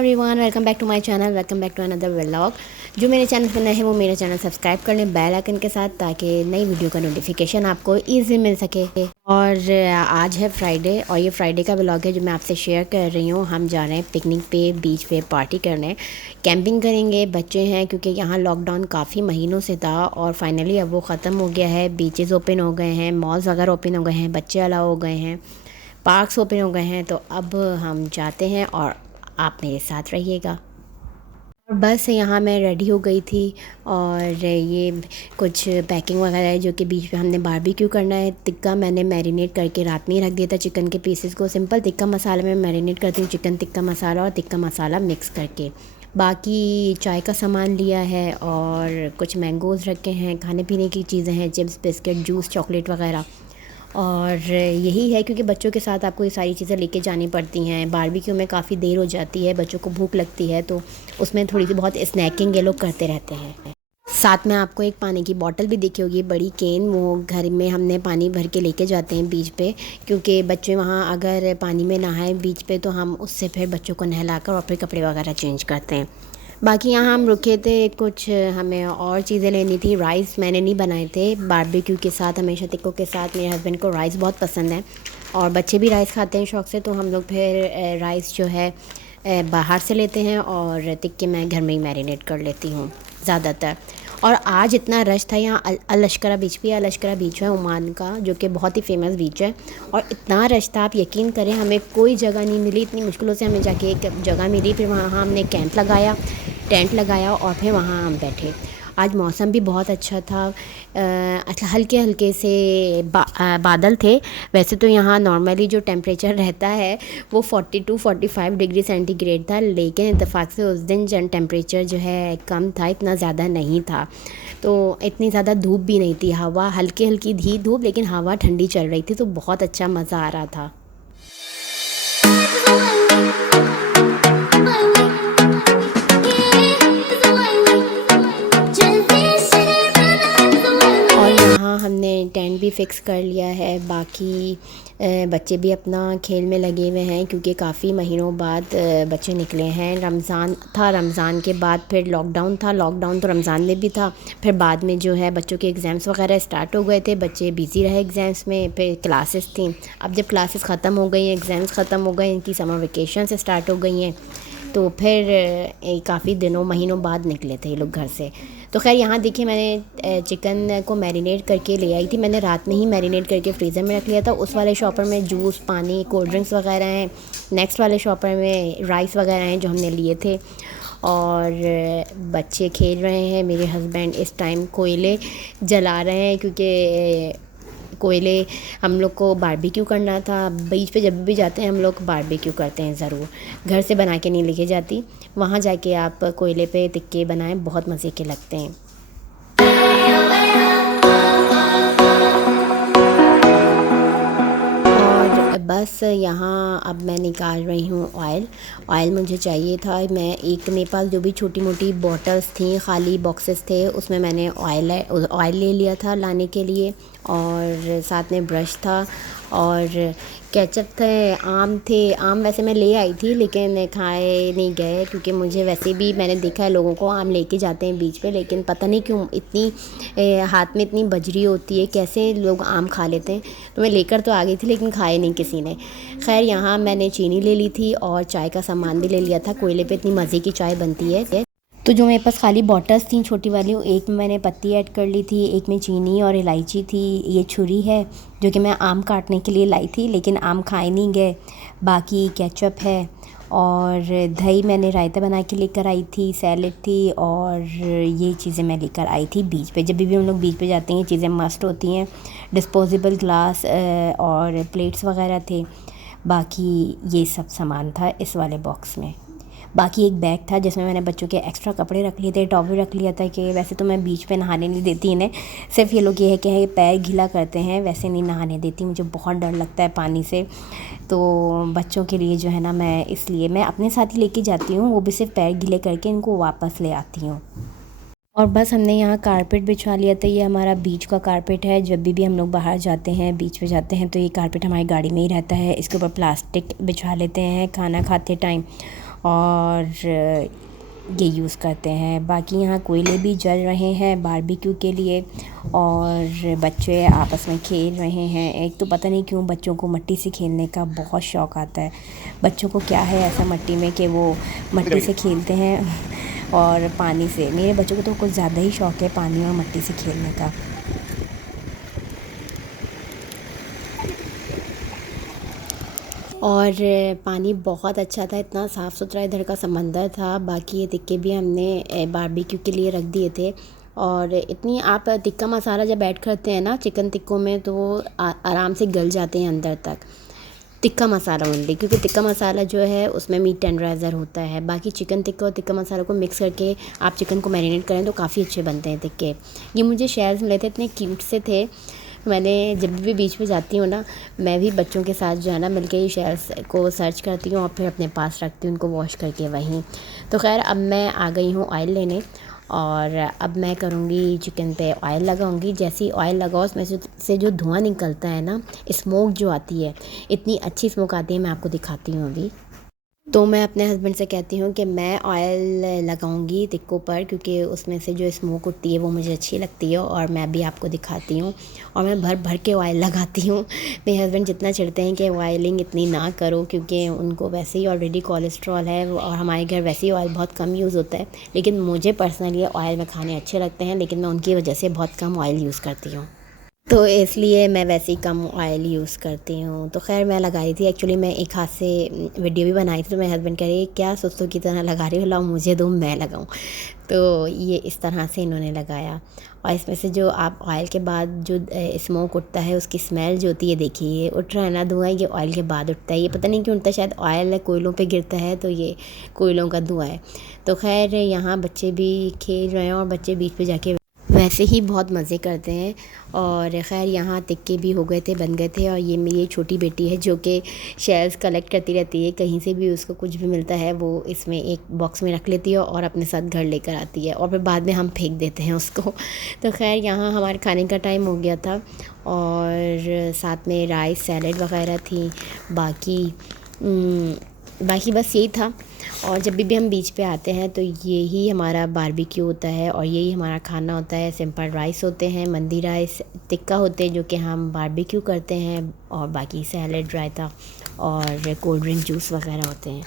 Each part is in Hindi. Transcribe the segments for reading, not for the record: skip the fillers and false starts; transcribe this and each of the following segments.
Everyone, welcome back to my channel, welcome back to another vlog. जो मेरे चैनल पर नए हैं वो मेरे चैनल सब्सक्राइब कर लें बेल आइकन के साथ, ताकि नई वीडियो का नोटिफिकेशन आपको ईजी मिल सके। और आज है फ्राइडे और ये फ्राइडे का व्लॉग है जो मैं आपसे शेयर कर रही हूँ। हम जा रहे हैं पिकनिक पे, बीच पे पार्टी करने, कैंपिंग करेंगे। बच्चे हैं क्योंकि यहाँ लॉकडाउन काफ़ी महीनों से था और फाइनली अब वो ख़त्म हो गया है। बीचेस ओपन हो गए हैं, मॉल्स वगैरह ओपन हो गए हैं, बच्चे अलाउ हो गए हैं, पार्क्स ओपन हो गए हैं। तो अब हम जाते हैं और आप मेरे साथ रहिएगा। और बस यहाँ मैं रेडी हो गई थी और ये कुछ पैकिंग वगैरह है जो कि बीच में हमने बारबेक्यू करना है। टिक्का मैंने मैरिनेट करके रात में ही रख दिया था। चिकन के पीसेस को सिंपल टिक्का मसाले में मैरिनेट करती हूँ, चिकन टिक्का मसाला और टिक्का मसाला मिक्स करके। बाकी चाय का सामान लिया है और कुछ मैंगोज़ रखे हैं, खाने पीने की चीज़ें हैं, चिप्स, बिस्किट, जूस, चॉकलेट वगैरह। और यही है क्योंकि बच्चों के साथ आपको ये सारी चीज़ें लेके जानी पड़ती हैं। बारबेक्यू में काफ़ी देर हो जाती है, बच्चों को भूख लगती है, तो उसमें थोड़ी सी बहुत स्नैकिंग ये लोग करते रहते हैं। साथ में आपको एक पानी की बोतल भी दिखी होगी, बड़ी केन। वो घर में हमने पानी भर के लेके जाते हैं बीच पे, क्योंकि बच्चे वहाँ अगर पानी में नहाएं बीच पे तो हम उससे फिर बच्चों को नहलाकर और फिर कपड़े वगैरह चेंज करते हैं। बाकी यहाँ हम रुके थे, कुछ हमें और चीज़ें लेनी थी। राइस मैंने नहीं बनाए थे बारबेक्यू के साथ, हमेशा टिक्कों के साथ मेरे हस्बैंड को राइस बहुत पसंद है और बच्चे भी राइस खाते हैं शौक़ से। तो हम लोग फिर राइस जो है बाहर से लेते हैं और टिक्के मैं घर में ही मैरिनेट कर लेती हूँ ज़्यादातर। और आज इतना रश था यहाँ। अल लश्करा बीच भी है, अल लश्करा बीच है ओमान का, जो कि बहुत ही फेमस बीच है। और इतना रश था, आप यकीन करें हमें कोई जगह नहीं मिली। इतनी मुश्किलों से हमें जाके एक जगह मिली, फिर वहाँ हमने कैंप लगाया, टेंट लगाया और फिर वहाँ हम बैठे। आज मौसम भी बहुत अच्छा था। अच्छा हल्के हल्के से बादल थे। वैसे तो यहाँ नॉर्मली जो टेम्परेचर रहता है वो 42-45 डिग्री सेंटीग्रेड था, लेकिन इत्तेफाक से उस दिन जन टेम्परेचर जो है कम था, इतना ज़्यादा नहीं था। तो इतनी ज़्यादा धूप भी नहीं थी, हवा हल्की हल्की थी धूप, लेकिन हवा ठंडी चल रही थी, तो बहुत अच्छा मज़ा आ रहा था। हमने टेंट भी फ़िक्स कर लिया है। बाकी बच्चे भी अपना खेल में लगे हुए हैं क्योंकि काफ़ी महीनों बाद बच्चे निकले हैं। रमज़ान था, रमज़ान के बाद फिर लॉकडाउन था। लॉकडाउन तो रमज़ान में भी था, फिर बाद में जो है बच्चों के एग्ज़ाम्स वगैरह स्टार्ट हो गए थे, बच्चे बिज़ी रहे एग्ज़ाम्स में, फिर क्लासेस थी। अब जब क्लासेस ख़त्म हो गई हैं, एग्ज़ाम्स ख़त्म हो गए, इनकी समर वेकेशंस स्टार्ट हो गई हैं, तो फिर काफ़ी दिनों महीनों बाद निकले थे ये लोग घर से। तो खैर यहाँ देखिए मैंने चिकन को मैरिनेट करके ले आई थी। मैंने रात में ही मैरिनेट करके फ्रीज़र में रख लिया था। उस वाले शॉपर में जूस, पानी, कोल्ड ड्रिंक्स वगैरह हैं। नेक्स्ट वाले शॉपर में राइस वगैरह हैं जो हमने लिए थे। और बच्चे खेल रहे हैं। मेरे हस्बैंड इस टाइम कोयले जला रहे हैं क्योंकि कोयले हम लोग को बारबेक्यू करना था। बीच पे जब भी जाते हैं हम लोग बारबेक्यू करते हैं ज़रूर, घर से बना के नहीं लेके जाती। वहाँ जाके आप कोयले पे टिक्के बनाएं, बहुत मज़े के लगते हैं। बस यहाँ अब मैं निकाल रही हूँ ऑयल मुझे चाहिए था। मैं एक मेरे पास जो भी छोटी मोटी बॉटल्स थी, खाली बॉक्सेस थे, उसमें मैंने ऑयल ले लिया था लाने के लिए। और साथ में ब्रश था और केचप थे, आम थे। आम वैसे मैं ले आई थी लेकिन खाए नहीं गए क्योंकि मुझे वैसे भी मैंने देखा है लोगों को आम लेके जाते हैं बीच पे, लेकिन पता नहीं क्यों इतनी हाथ में इतनी बजरी होती है, कैसे लोग आम खा लेते हैं। तो मैं लेकर तो आ गई थी लेकिन खाए नहीं किसी ने। खैर यहाँ मैंने चीनी ले ली थी और चाय का सामान भी ले लिया था। कोयले पे इतनी मज़े की चाय बनती है। तो जो मेरे पास खाली बॉटल्स थी छोटी वाली, एक में मैंने पत्ती ऐड कर ली थी, एक में चीनी और इलायची थी। ये छुरी है जो कि मैं आम काटने के लिए लाई थी, लेकिन आम खाए नहीं गए। बाकी केचप है और दही मैंने रायता बना के लेकर आई थी, सैलेड थी और ये चीज़ें मैं लेकर आई थी बीच पे। जब भी हम लोग बीच पे जाते हैं ये चीज़ें मस्ट होती हैं। डिस्पोजेबल ग्लास और प्लेट्स वगैरह थे। बाकी ये सब सामान था इस वाले बॉक्स में। बाकी एक बैग था जिसमें मैंने बच्चों के एक्स्ट्रा कपड़े रख लिए थे, टॉवल रख लिया था कि वैसे तो मैं बीच पे नहाने नहीं देती इन्हें, सिर्फ ये लोग ये है कि पैर गीला करते हैं, वैसे नहीं नहाने देती, मुझे बहुत डर लगता है पानी से। तो बच्चों के लिए जो है ना, मैं इसलिए मैं अपने साथ ही लेके जाती हूँ, वो भी सिर्फ पैर गीले करके इनको वापस ले आती हूँ। और बस हमने यहाँ कारपेट बिछवा लिया था। ये हमारा बीच का कारपेट है। जब भी हम लोग बाहर जाते हैं, बीच पे जाते हैं, तो ये कारपेट हमारी गाड़ी में ही रहता है। इसके ऊपर प्लास्टिक बिछवा लेते हैं खाना खाते टाइम। और ये यूज़ करते हैं। बाकी यहाँ कोयले भी जल रहे हैं बारबेक्यू के लिए और बच्चे आपस में खेल रहे हैं। एक तो पता नहीं क्यों बच्चों को मिट्टी से खेलने का बहुत शौक़ आता है। बच्चों को क्या है ऐसा मिट्टी में कि वो मिट्टी से खेलते हैं और पानी से। मेरे बच्चों को तो कुछ ज़्यादा ही शौक़ है पानी और मिट्टी से खेलने का। और पानी बहुत अच्छा था, इतना साफ़ सुथरा इधर का समंदर था। बाकी ये टिक्के भी हमने बारबेक्यू के लिए रख दिए थे। और इतनी आप टिक्का मसाला जब ऐड करते हैं ना चिकन टिक्कों में तो वो आराम से गल जाते हैं अंदर तक। टिक्का मसाला ओनली, क्योंकि टिक्का मसाला जो है उसमें मीट टेंडराइज़र होता है। बाकी चिकन टिक्का और टिक्का मसाला को मिक्स करके आप चिकन को मैरिनेट करें तो काफ़ी अच्छे बनते हैं टिक्के। ये मुझे शेल्स मिले थे, इतने क्यूट से थे। मैंने जब भी बीच पे जाती हूँ ना, मैं भी बच्चों के साथ जो है ना मिलके ही शेल्स को सर्च करती हूँ और फिर अपने पास रखती हूँ उनको वॉश करके वहीं। तो खैर अब मैं आ गई हूँ ऑयल लेने और अब मैं करूँगी चिकन पे ऑयल लगाऊँगी। जैसे ही ऑयल लगाओ उसमें से जो धुआं निकलता है ना, स्मोक जो आती है, इतनी अच्छी स्मोक आती है, मैं आपको दिखाती हूँ अभी। तो मैं अपने हस्बैंड से कहती हूँ कि मैं ऑयल लगाऊंगी टिक्कों पर, क्योंकि उसमें से जो स्मोक उठती है वो मुझे अच्छी लगती है और मैं भी आपको दिखाती हूँ। और मैं भर भर के ऑयल लगाती हूँ। मेरे हस्बैंड जितना चिढ़ते हैं कि ऑयलिंग इतनी ना करो, क्योंकि उनको वैसे ही ऑलरेडी कोलेस्ट्रॉल है और हमारे घर वैसे ही ऑयल बहुत कम यूज़ होता है। लेकिन मुझे पर्सनली ऑयल में खाने अच्छे लगते हैं, लेकिन मैं उनकी वजह से बहुत कम ऑयल यूज़ करती हूँ, तो इसलिए मैं वैसे ही कम ऑयल यूज़ करती हूँ। तो ख़ैर मैं लगाई थी, एक्चुअली मैं एक हाथ से वीडियो भी बनाई थी। तो मेरे हस्बैंड कह रहे क्या सुस्तों की तरह लगा रही हो, लाओ मुझे दो मैं लगाऊँ। तो ये इस तरह से इन्होंने लगाया। और इसमें से जो आप ऑयल के बाद जो स्मोक उठता है उसकी स्मेल जो होती है, देखिए ये उठ रहा है ना धुआं, ये ऑयल के बाद उठता है। ये पता नहीं क्यों उठता है, शायद ऑयल कोयलों पे गिरता है तो ये कोयलों का धुआं है। तो खैर यहाँ बच्चे भी खेल रहे हैं और बच्चे बीच पे जाके वैसे ही बहुत मज़े करते हैं। और ख़ैर यहाँ टिक्के भी हो गए थे, बन गए थे। और ये मेरी छोटी बेटी है जो कि शेल्स कलेक्ट करती रहती है, कहीं से भी उसको कुछ भी मिलता है वो इसमें एक बॉक्स में रख लेती है और अपने साथ घर लेकर आती है और फिर बाद में हम फेंक देते हैं उसको। तो खैर यहाँ हमारे खाने का टाइम हो गया था और साथ में राइस सैलड वगैरह थी। बाकी बस यही था। और जब भी हम बीच पे आते हैं तो यही हमारा बारबेक्यू होता है और यही हमारा खाना होता है। सिंपल राइस होते हैं, मंदी राइस, टिक्का होते हैं जो कि हम बारबेक्यू करते हैं, और बाकी सैलड, रायता और कोल्ड ड्रिंक, जूस वगैरह होते हैं।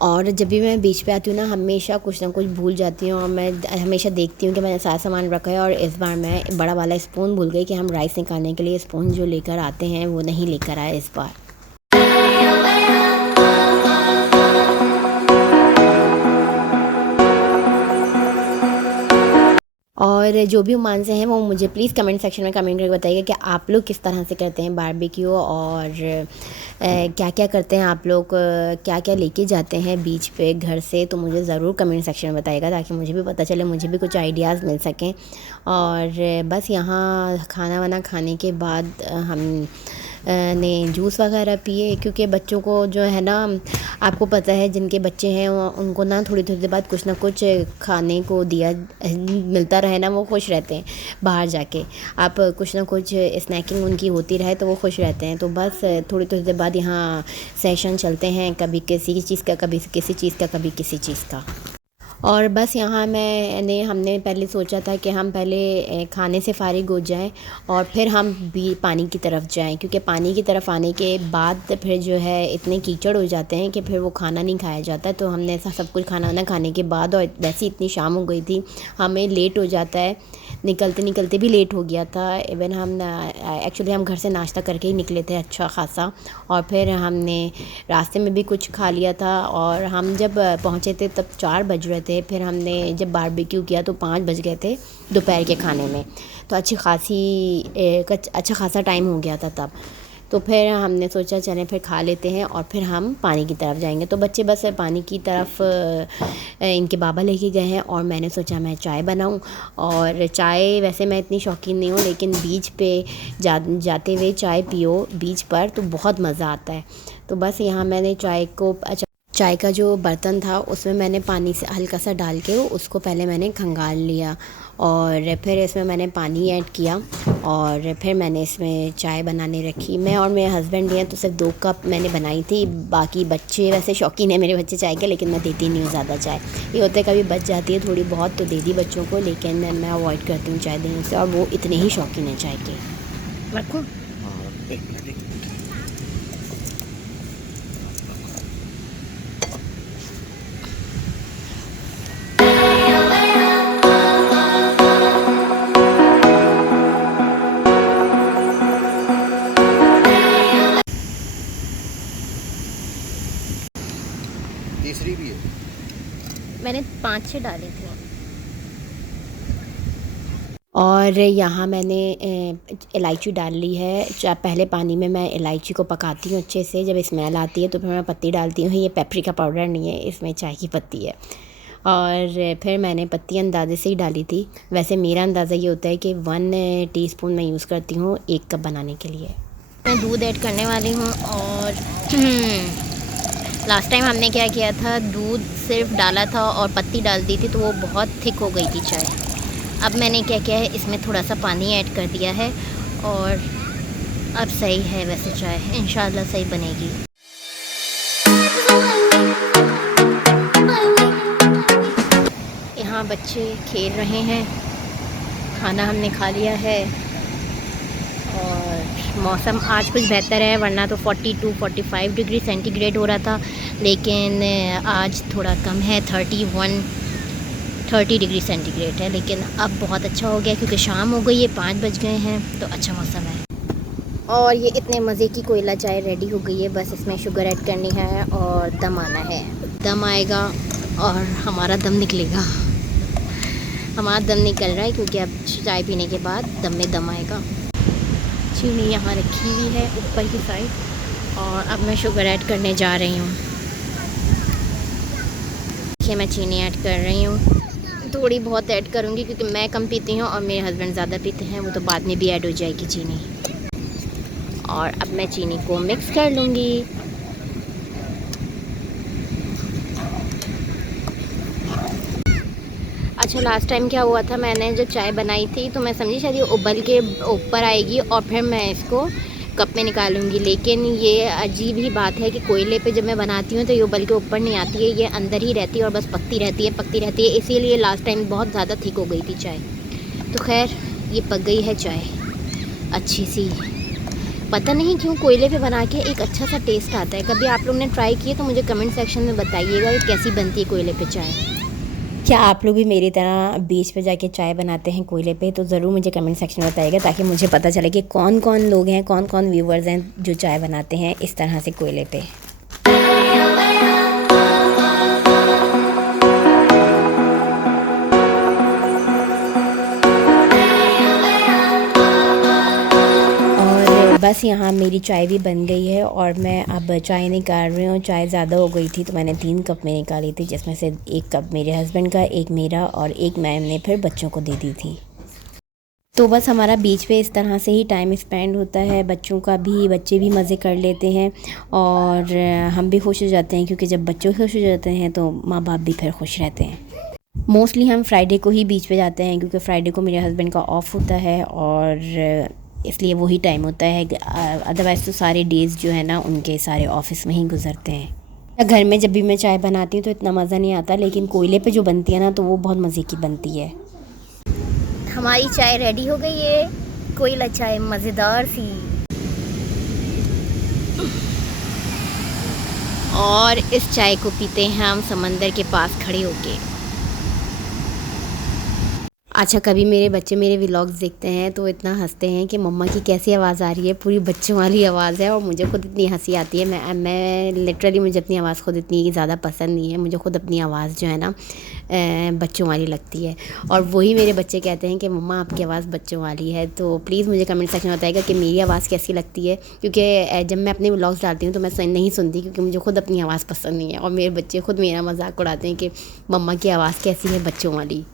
और जब भी मैं बीच पे आती हूँ ना, हमेशा कुछ ना कुछ भूल जाती हूँ और मैं हमेशा देखती हूँ कि मैंने सारा सामान रखा है। और इस बार मैं बड़ा वाला स्पून भूल गई कि हम राइस निकालने के लिए स्पून जो लेकर आते हैं वो नहीं लेकर आए इस बार। और जो भी ओमान से हैं वो मुझे प्लीज़ कमेंट सेक्शन में कमेंट करके बताइए कि आप लोग किस तरह से करते हैं बारबेक्यू और क्या क्या करते हैं आप लोग, क्या क्या लेके जाते हैं बीच पे घर से। तो मुझे ज़रूर कमेंट सेक्शन में बताइएगा ताकि मुझे भी पता चले, मुझे भी कुछ आइडियाज़ मिल सकें। और बस यहाँ खाना वाना खाने के बाद हम ने जूस वगैरह पिए, क्योंकि बच्चों को जो है ना, आपको पता है जिनके बच्चे हैं उनको ना थोड़ी थोड़ी देर बाद कुछ ना कुछ खाने को दिया मिलता रहे ना, वो खुश रहते हैं। बाहर जाके आप कुछ ना कुछ स्नैकिंग उनकी होती रहे तो वो खुश रहते हैं। तो बस थोड़ी थोड़ी देर बाद यहाँ सेशन चलते हैं, कभी किसी चीज़ का, कभी किसी चीज़ का, कभी किसी चीज़ का। और बस यहाँ हमने पहले सोचा था कि हम पहले खाने से फ़ारिग हो जाएं और फिर हम भी पानी की तरफ जाएं, क्योंकि पानी की तरफ आने के बाद फिर जो है इतने कीचड़ हो जाते हैं कि फिर वो खाना नहीं खाया जाता। तो हमने ऐसा सब कुछ खाना वाना खाने के बाद, और वैसे इतनी शाम हो गई थी, हमें लेट हो जाता है, निकलते निकलते भी लेट हो गया था। इवन हम एक्चुअली हम घर से नाश्ता करके ही निकले थे अच्छा ख़ासा, और फिर हमने रास्ते में भी कुछ खा लिया था। और हम जब पहुँचे थे तब 4 बज रहे थे। फिर हमने जब बारबेक्यू किया तो 5 बज गए थे दोपहर के खाने में। तो अच्छा खासा टाइम हो गया था तब। तो फिर हमने सोचा चलें फिर खा लेते हैं और फिर हम पानी की तरफ जाएंगे। तो बच्चे बस पानी की तरफ इनके बाबा लेके गए हैं और मैंने सोचा मैं चाय बनाऊं। और चाय वैसे मैं इतनी शौकीन नहीं हूँ, लेकिन बीच पे जाते हुए चाय पियो बीच पर तो बहुत मज़ा आता है। तो बस यहाँ मैंने चाय का जो बर्तन था उसमें मैंने पानी से हल्का सा डाल के उसको पहले मैंने खंगाल लिया और फिर इसमें मैंने पानी ऐड किया और फिर मैंने इसमें चाय बनाने रखी। मैं और मेरे हस्बैंड हैं तो सिर्फ 2 कप मैंने बनाई थी। बाकी बच्चे वैसे शौकीन है मेरे बच्चे चाय के, लेकिन मैं देती नहीं हूँ ज़्यादा चाय। ये होता है कभी बच जाती है थोड़ी बहुत तो दे दी बच्चों को, लेकिन मैं अवॉइड करती हूँ चाय देने से, और वो इतने ही शौकीन है चाय के। रखो तीसरी भी है, मैंने 5-6 डाली थी। और यहाँ मैंने इलायची डाल ली है। पहले पानी में मैं इलायची को पकाती हूँ अच्छे से, जब स्मेल आती है तो फिर मैं पत्ती डालती हूँ। ये पेपरिका पाउडर नहीं है, इसमें चाय की पत्ती है। और फिर मैंने पत्ती अंदाजे से ही डाली थी। वैसे मेरा अंदाज़ा ये होता है कि 1 टीस्पून मैं यूज़ करती हूँ 1 कप बनाने के लिए। मैं दूध ऐड करने वाली हूँ। और लास्ट टाइम हमने क्या किया था, दूध सिर्फ डाला था और पत्ती डाल दी थी तो वो बहुत थिक हो गई थी चाय। अब मैंने क्या किया है, इसमें थोड़ा सा पानी ऐड कर दिया है और अब सही है। वैसे चाय इंशाल्लाह सही बनेगी। यहाँ बच्चे खेल रहे हैं, खाना हमने खा लिया है और मौसम आज कुछ बेहतर है, वरना तो 42-45 डिग्री सेंटीग्रेड हो रहा था, लेकिन आज थोड़ा कम है, 30 डिग्री सेंटीग्रेड है। लेकिन अब बहुत अच्छा हो गया क्योंकि शाम हो गई है, 5 बज गए हैं तो अच्छा मौसम है। और ये इतने मज़े की कोयला चाय रेडी हो गई है। बस इसमें शुगर ऐड करनी है और दम आना है। दम आएगा और हमारा दम निकलेगा। हमारा दम निकल रहा है क्योंकि अब चाय पीने के बाद दम में दम आएगा। चीनी यहाँ रखी हुई है ऊपर की साइड और अब मैं शुगर ऐड करने जा रही हूँ। देखिए मैं चीनी ऐड कर रही हूँ, थोड़ी बहुत ऐड करूँगी क्योंकि मैं कम पीती हूँ और मेरे हस्बैंड ज़्यादा पीते हैं, वो तो बाद में भी ऐड हो जाएगी चीनी। और अब मैं चीनी को मिक्स कर लूँगी। अच्छा लास्ट टाइम क्या हुआ था, मैंने जब चाय बनाई थी तो मैं समझी शायद ये उबल के ऊपर आएगी और फिर मैं इसको कप में निकालूंगी, लेकिन ये अजीब ही बात है कि कोयले पे जब मैं बनाती हूँ तो ये उबल के ऊपर नहीं आती है, ये अंदर ही रहती है और बस पकती रहती है। इसीलिए लास्ट टाइम बहुत ज़्यादा थिक हो गई थी चाय। तो खैर ये पक गई है चाय अच्छी सी। पता नहीं क्यों कोयले पे बना के एक अच्छा सा टेस्ट आता है। कभी आप लोग ने ट्राई किए तो मुझे कमेंट सेक्शन में बताइएगा कि कैसी बनती है कोयले पे चाय। क्या आप लोग भी मेरी तरह बीच पे जाके चाय बनाते हैं कोयले पे? तो ज़रूर मुझे कमेंट सेक्शन में बताइएगा ताकि मुझे पता चले कि कौन कौन लोग हैं, कौन कौन व्यूवर्स हैं जो चाय बनाते हैं इस तरह से कोयले पे। बस यहाँ मेरी चाय भी बन गई है और मैं अब चाय निकाल रही हूँ। चाय ज़्यादा हो गई थी तो मैंने 3 कप में निकाली थी, जिसमें से 1 कप मेरे हस्बैंड का, 1 मेरा और 1 मैंने फिर बच्चों को दे दी थी। तो बस हमारा बीच पे इस तरह से ही टाइम स्पेंड होता है। बच्चे भी मज़े कर लेते हैं और हम भी खुश हो जाते हैं, क्योंकि जब बच्चे खुश हो जाते हैं तो माँ बाप भी फिर खुश रहते हैं। मोस्टली हम फ्राइडे को ही बीच पे जाते हैं क्योंकि फ्राइडे को मेरे हस्बैंड का ऑफ होता है और इसलिए वही टाइम होता है। अदरवाइज़ तो सारे डेज़ जो है ना उनके सारे ऑफिस में ही गुजरते हैं। घर में जब भी मैं चाय बनाती हूँ तो इतना मज़ा नहीं आता, लेकिन कोयले पे जो बनती है ना तो वो बहुत मज़े की बनती है। हमारी चाय रेडी हो गई है, कोयला चाय मज़ेदार सी। और इस चाय को पीते हैं हम समंदर के पास खड़े होके। अच्छा, कभी मेरे बच्चे मेरे व्लॉग्स देखते हैं तो इतना हंसते हैं कि मम्मा की कैसी आवाज़ आ रही है, पूरी बच्चों वाली आवाज़ है। और मुझे खुद इतनी हंसी आती है। मैं लिटरली मुझे अपनी आवाज़ खुद इतनी ज़्यादा पसंद नहीं है। मुझे खुद अपनी आवाज़ जो है ना बच्चों वाली लगती है। और वही मेरे बच्चे कहते हैं कि मम्मा आपकी आवाज़ बच्चों वाली है। तो प्लीज़ मुझे कमेंट सेक्शन में बताइएगा कि मेरी आवाज़ कैसी लगती है, क्योंकि जब मैं अपने व्लॉग्स डालती हूँ तो मैं नहीं सुनती, क्योंकि मुझे खुद अपनी आवाज़ पसंद नहीं है। और मेरे बच्चे खुद मेरा मजाक उड़ाते हैं कि मम्मा की आवाज़ कैसी है, बच्चों वाली।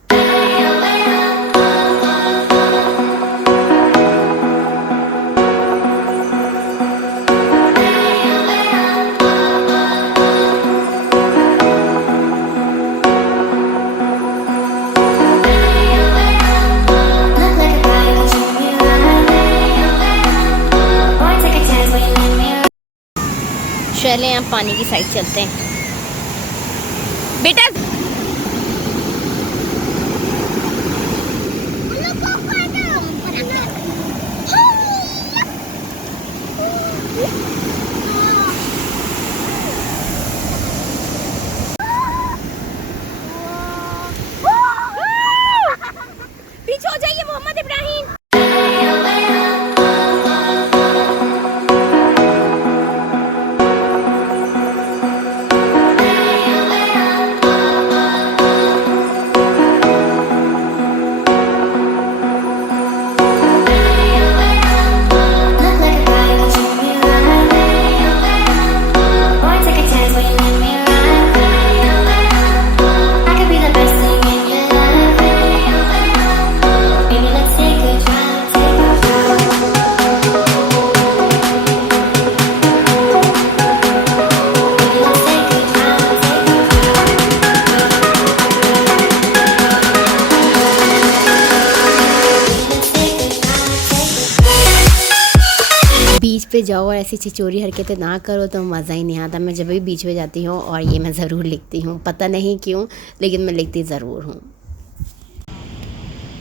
चलें आप पानी की साइड चलते हैं बेटा। पीछे हो जाइए मोहम्मद इब्राहिम। बीच पे जाओ और ऐसी छिचोरी हरकतें ना करो तो मज़ा ही नहीं आता। मैं जब भी बीच पे जाती हूँ और ये मैं ज़रूर लिखती हूँ, पता नहीं क्यों, लेकिन मैं लिखती ज़रूर हूँ।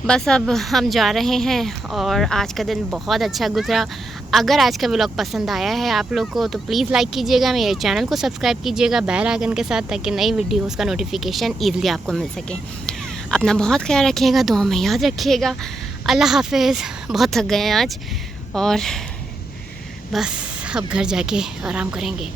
बस अब हम जा रहे हैं और आज का दिन बहुत अच्छा गुजरा। अगर आज का व्लॉग पसंद आया है आप लोग को तो प्लीज़ लाइक कीजिएगा, मेरे चैनल को सब्सक्राइब कीजिएगा बेल आइकन के साथ, ताकि नई वीडियोज़ का नोटिफिकेशन ईज़िली आपको मिल सके। अपना बहुत ख्याल रखिएगा, दुआ में याद रखिएगा। अल्लाह हाफिज़। बहुत थक गए हैं आज और बस अब घर जाके आराम करेंगे।